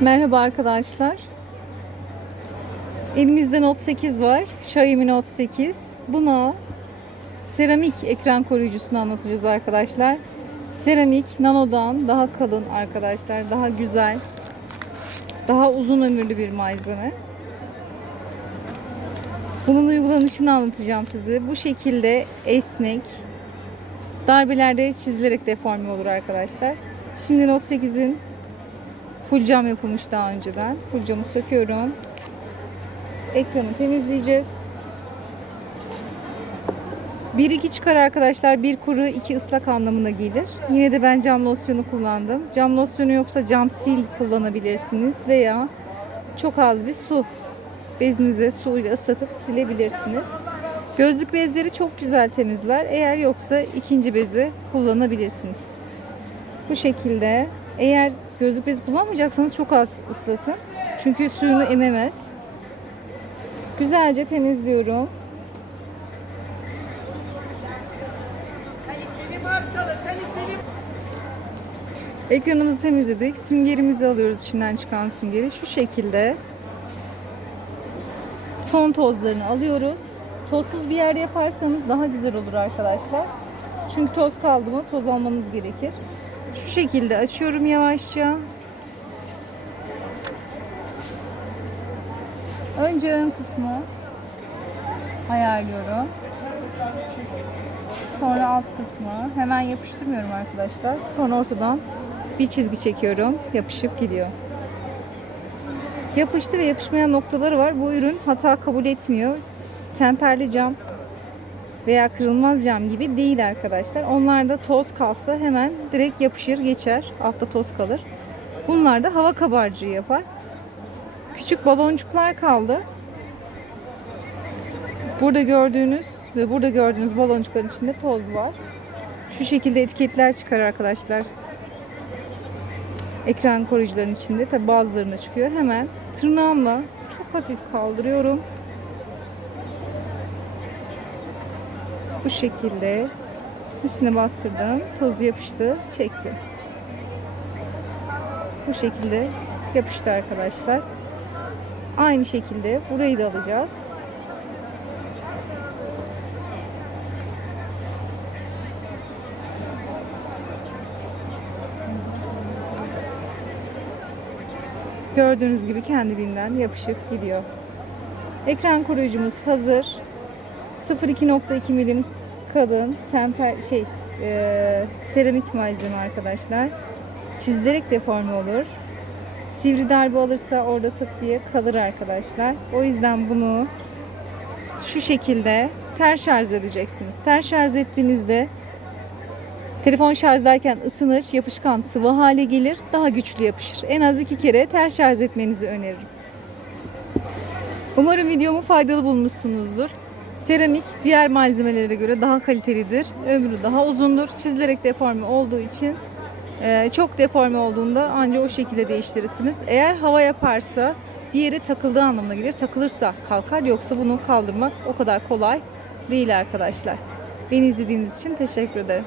Merhaba arkadaşlar. Elimizde Note 8 var. Xiaomi Note 8. Buna seramik ekran koruyucusunu anlatacağız arkadaşlar. Seramik nanodan daha kalın arkadaşlar. Daha güzel. Daha uzun ömürlü bir malzeme. Bunun uygulanışını anlatacağım size. Bu şekilde esnek, darbelerde çizilerek deforme olur arkadaşlar. Şimdi Note 8'in full cam yapılmış daha önceden. Full camı söküyorum. Ekranı temizleyeceğiz. Bir iki çıkar arkadaşlar. Bir kuru iki ıslak anlamına gelir. Yine de ben cam losyonu kullandım. Cam losyonu yoksa cam sil kullanabilirsiniz. Veya çok az bir su bezinize su ile ıslatıp silebilirsiniz. Gözlük bezleri çok güzel temizler. Eğer yoksa ikinci bezi kullanabilirsiniz. Bu şekilde. Eğer gözlük bezi kullanmayacaksanız çok az ıslatın. Çünkü suyunu ememez. Güzelce temizliyorum. Ekranımızı temizledik. Süngerimizi alıyoruz içinden çıkan süngeri. Şu şekilde son tozlarını alıyoruz. Tozsuz bir yerde yaparsanız daha güzel olur arkadaşlar. Çünkü toz kaldı mı toz almanız gerekir. Şu şekilde açıyorum yavaşça. Önce ön kısmı ayarlıyorum. Sonra alt kısmı. Hemen yapıştırmıyorum arkadaşlar. Sonra ortadan bir çizgi çekiyorum. Yapışıp gidiyor. Yapıştı ve yapışmayan noktaları var. Bu ürün hata kabul etmiyor. Temperli cam veya kırılmaz cam gibi değil arkadaşlar. Onlarda toz kalsa hemen direkt yapışır geçer. Altta toz kalır. Bunlar da hava kabarcığı yapar. Küçük baloncuklar kaldı. Burada gördüğünüz ve burada gördüğünüz baloncukların içinde toz var. Şu şekilde etiketler çıkar arkadaşlar. Ekran koruyucuların içinde. Tabi bazılarında çıkıyor. Hemen tırnağımla çok hafif kaldırıyorum. Bu şekilde üstüne bastırdım. Tozu yapıştı. Çekti. Bu şekilde yapıştı arkadaşlar. Aynı şekilde burayı da alacağız. Gördüğünüz gibi kendiliğinden yapışıp gidiyor. Ekran koruyucumuz hazır. 0.2.2 milim kalın temper şey e, seramik malzeme arkadaşlar. Çizilerek deforme olur. Sivri darbe alırsa orada tık diye kalır arkadaşlar. O yüzden bunu şu şekilde ters şarj edeceksiniz. Ters şarj ettiğinizde telefon şarjdayken ısınır, yapışkan sıvı hale gelir, daha güçlü yapışır. En az iki kere ters şarj etmenizi öneririm. Umarım videomu faydalı bulmuşsunuzdur. Seramik diğer malzemelere göre daha kalitelidir. Ömrü daha uzundur. Çizilerek deforme olduğu için e, çok deforme olduğunda ancak o şekilde değiştirirsiniz. Eğer hava yaparsa bir yere takıldığı anlamına gelir. Takılırsa kalkar yoksa bunu kaldırmak o kadar kolay değil arkadaşlar. Beni izlediğiniz için teşekkür ederim.